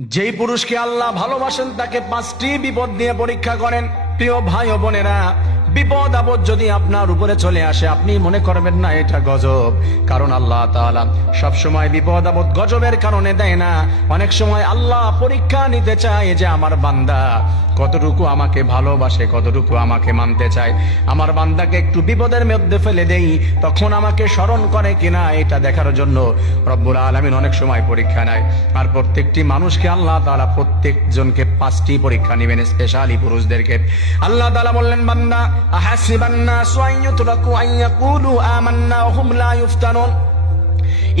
যেই পুরুষকে আল্লাহ ভালোবাসেন তাকে পাঁচটি বিপদ নিয়ে পরীক্ষা করেন। প্রিয় ভাই ও বোনেরা বিপদ আপদ যদি আপনার উপরে চলে আসে, আপনি মনে করবেন না, এটা গজব। কারণ আল্লাহ তাআলা সব সময় বিপদ আপদ গজবের কারণে দেয় না। অনেক সময় আল্লাহ পরীক্ষা নিতে চায় যে, আমার বান্দা কতটুকু আমাকে ভালোবাসে, কতটুকু আমাকে মানতে চায়? আমার বান্দাকে একটু বিপদের মধ্যে ফেলে দেই, তখন আমাকে স্মরণ করে কিনা এটা দেখার জন্য রব্বুল আলমিন অনেক সময় পরীক্ষা নেয়। আর প্রত্যেকটি মানুষকে আল্লাহ তাআলা প্রত্যেকজনকে পাঁচটি পরীক্ষা নেবেন, স্পেশালি পুরুষদেরকে। আল্লাহ তালা বললেন, বান্দা أحسب الناس أن يتركوا أن يقولوا آمنا وهم لا يفتنون.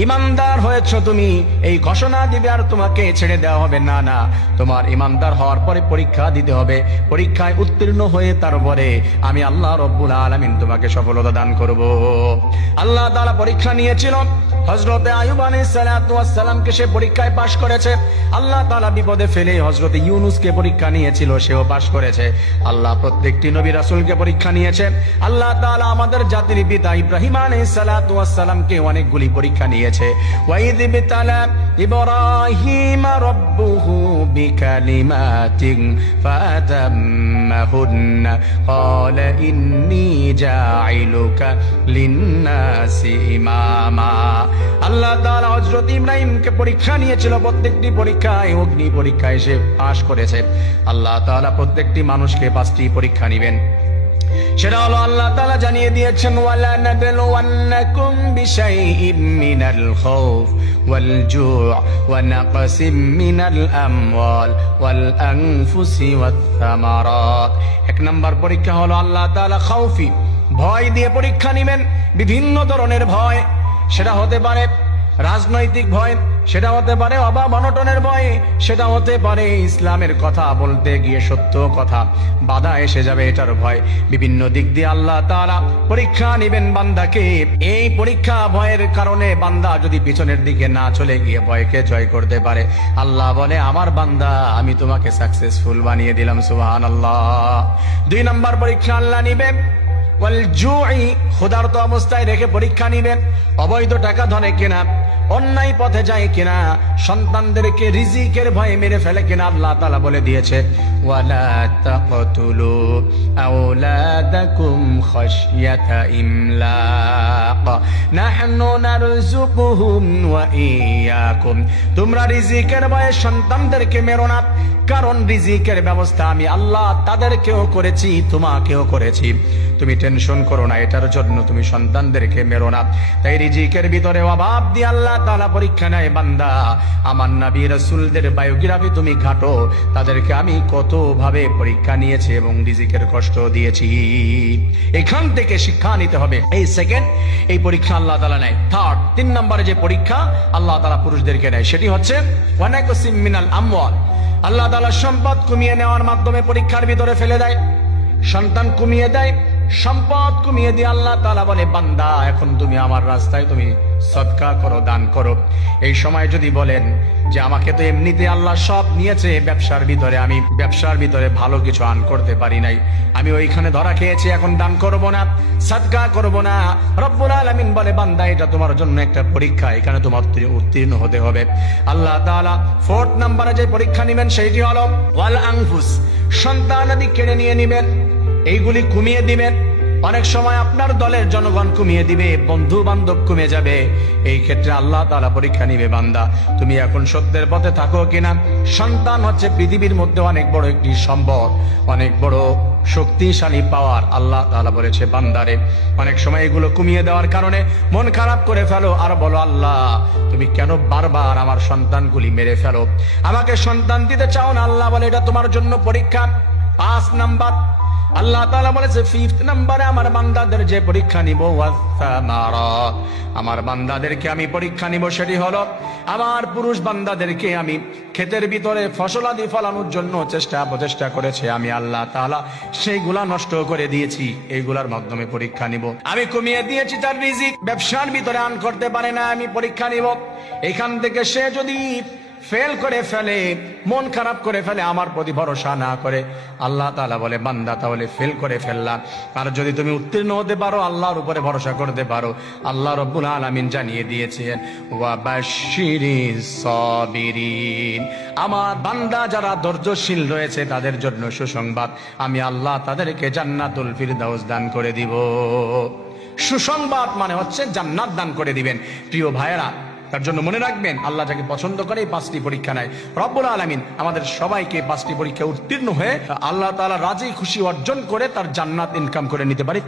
ইমানদার হয়েছ তুমি, এই ঘোষণা দিবে আর তোমাকে ছেড়ে দেওয়া হবে। না না, তোমার ইমানদার হওয়ার পরে পরীক্ষা দিতে হবে। পরীক্ষায় উত্তীর্ণ হয়ে তারপরে আমি আল্লাহ রব্বুল আলামিন তোমাকে সফলতা দান করব। আল্লাহ তাআলা পরীক্ষা নিয়েছিল। হজরতে আয়ুব সে পরীক্ষায় পাশ করেছে। আল্লাহ তাআলা বিপদে ফেলে হজরতে ইউনুসকে পরীক্ষা নিয়েছিল, সেও পাশ করেছে। আল্লাহ প্রত্যেকটি নবী রাসূলকে পরীক্ষা নিয়েছে। আল্লাহ তাআলা আমাদের জাতির পিতা ইব্রাহিম আলাইহিস সালাতু ওয়াস সালামকে অনেকগুলি পরীক্ষা নিয়েছে। ওয়াইদ বিতালা ইব্রাহিম রাব্বুহু বিকালিমাতিন ফাতাম্মাহুন قال إني جاعلك للناس إماما আল্লাহ তাআলা হযরত ইব্রাহিমকে পরীক্ষা নিয়েছিল প্রত্যেকটি পরীক্ষায় অগ্নি পরীক্ষায় সে পাশ করেছে আল্লাহ তাআলা প্রত্যেকটি মানুষকে পাঁচটি পরীক্ষা নেবেন সেটা হলো আল্লাহ তালা জানিয়ে দিয়েছেন, ওয়ালা নাবলুওয়ান্নাকুম বিশাইইম মিনাল খাউফ ওয়াল জু' ওয়া নাকসিম মিনাল আমওয়াল ওয়াল আনফুসি ওয়াত থামারাত এক নাম্বার পরীক্ষা হলো আল্লাহ তাআলা খাউফি, ভয় দিয়ে পরীক্ষা নেবেন, বিভিন্ন ধরনের ভয়, সেটা হতে পারে রাজনৈতিক ভয়, সেটা হতে পারে অভাব অনটনের ভয়, সেটা হতে পারে ইসলামের কথা বলতে গিয়ে সত্য কথা। বাধা এসে যাবে এটার ভয়। বিভিন্ন দিক দিয়ে আল্লাহ তারা পরীক্ষা নেবেন বান্দাকে। এই পরীক্ষা ভয়ের কারণে বান্দা যদি পিছনের দিকে না চলে গিয়ে ভয়কে জয় করতে পারে। আল্লাহ বলে, আমার বান্দা, আমি তোমাকে সাকসেসফুল বানিয়ে দিলাম সুবহান আল্লাহ দুই নম্বর পরীক্ষা আল্লাহ নিবেন ওয়াল জুই ক্ষুধার্ত অবস্থায় রেখে পরীক্ষা নিবেন। অবৈধ টাকা ধরে কিনা, অন্যায় পথে যায় কিনা, সন্তানদেরকে রিজিকের ভয়ে মেরে ফেলে কিনা আল্লাহ তাআলা বলে দিয়েছে। ওয়ালা তাকতুলু আওলাদাকুম খাশইয়াতা ইমলাক। নাহনু নারযুকুহুম ওয়া ইয়াকুম। তোমরা রিজিকের ভয়ে সন্তানদেরকে মেরো না, কারণ রিজিকের ব্যবস্থা আমি আল্লাহ তাদেরকেও করেছি, তোমাকেও করেছি। তুমি টেনশন করো না, এটার জন্য তুমি সন্তানদেরকে মেরো না। তাই রিজিকের ভিতরে অভাব দিয়ে আল্লাহ তালা পরীক্ষা নেয়, বান্দা, আমার নাবি রসুলদের বায়োগ্রাফি তুমি ঘাটো, তাদেরকে আমি কত ভাবে পরীক্ষা নিয়েছি এবং রিজিকের কষ্ট দিয়েছি। এখান থেকে শিক্ষা নিতে হবে। এই সেকেন্ড এই পরীক্ষা আল্লাহ তালা নেয়। থার্ড তিন নম্বরে যে পরীক্ষা আল্লাহ তালা পুরুষদেরকে নেয়, সেটি হচ্ছে, ওয়ানাকুসিম মিনাল আমওয়াল। আল্লাহ তালা সম্পদ কমিয়ে নেওয়ার মাধ্যমে পরীক্ষার ভিতরে ফেলে দেয়, সন্তান কমিয়ে দেয় সম্পদ কমিয়ে দিয়ে আল্লাহ তালা বলে, বান্দা, এখন তুমি আমার রাস্তায় তুমি সৎকা করো, দান করো। এই সময় যদি বলেন যে, আমাকে তো এমনিতে আল্লাহ সব নিয়েছে, ব্যবসার ভিতরে আমি ব্যবসার ভিতরে ভালো কিছু আন করতে পারি নাই। আমি ওইখানে ধরা খেয়েছি, এখন দান করব না সৎকা করব না। রব্বুল আলামিন বলে, বান্দা, এটা তোমার জন্য একটা পরীক্ষা, এখানে তোমার উত্তীর্ণ- হতে হবে। আল্লাহ তাআলা ফোর্থ নাম্বারে যে পরীক্ষা নেবেন, সেইটি হলো, ওয়াল আনফুস সন্তানাদি কেড়ে নিয়ে নেবেন। এইগুলি কমিয়ে দিবেন। অনেক সময় আপনার দলের জনগণ কমিয়ে দিবে বন্ধু বান্ধব কমে যাবে। এই ক্ষেত্রে আল্লাহ তাআলা পরীক্ষা নিবে, বান্দা। তুমি এখন সত্যের পথে থাকো কিনা? সন্তান হচ্ছে পৃথিবীর মধ্যে অনেক বড় একটি সম্পদ, অনেক বড় শক্তিশালী পাওয়ার, আল্লাহ তাআলা বলেছে, বান্দারে। অনেক সময় এগুলো কমিয়ে দেওয়ার কারণে মন খারাপ করে ফেলো আর বলো, আল্লাহ, তুমি কেন বারবার আমার সন্তানগুলি মেরে ফেলো? আমাকে সন্তান দিতে চাও না, আল্লাহ বলে, এটা তোমার জন্য পরীক্ষা। পাঁচ নাম্বার আল্লাহ তাআলা বলেছে, ফিফথ নাম্বারে আমার বান্দাদের যে পরীক্ষা নিব আমার বান্দাদেরকে আমি পরীক্ষা নিব, সেটি হলো, আমার পুরুষ বান্দাদেরকে আমি ক্ষেতের ভিতরে ফসলাদি ফলানোর জন্য চেষ্টা, প্রচেষ্টা করেছে। আমি আল্লাহ তাআলা সেইগুলা নষ্ট করে দিয়েছি, এইগুলার মাধ্যমে পরীক্ষা নিব। আমি কমিয়ে দিয়েছি তার রিজিক, ব্যবসার ভিতরে আন করতে পারে না, আমি পরীক্ষা নিব। এখান থেকে সে যদি ফেল করে ফেলে, মন খারাপ করে ফেলে, আমার প্রতি ভরসা না করে। আল্লাহ তাআলা বলে, বান্দা, তাহলে ফেল করে ফেললাম। আর যদি তুমি উত্তীর্ণ হতে পারো, আল্লাহর উপরে ভরসা করতে পারো। আল্লাহ রব্বুল আলামিন জানিয়ে দিয়েছেন সাবিরিন। আমার বান্দা যারা ধৈর্যশীল রয়েছে, তাদের জন্য সুসংবাদ। আমি আল্লাহ তাদেরকে জান্নাতুল ফিরদাউস দান করে দিব। সুসংবাদ মানে হচ্ছে জান্নাত দান করে দিবেন। প্রিয় ভাইয়েরা তার জন্য মনে রাখবেন, আল্লাহ যাকে পছন্দ করে এই পাঁচটি পরীক্ষা নেয়। রব্বুল আলমিন আমাদের সবাইকে পাঁচটি পরীক্ষা উত্তীর্ণ হয়ে আল্লাহ তালা রাজি, খুশি, অর্জন করে তার জান্নাত ইনকাম করে নিতে পারি।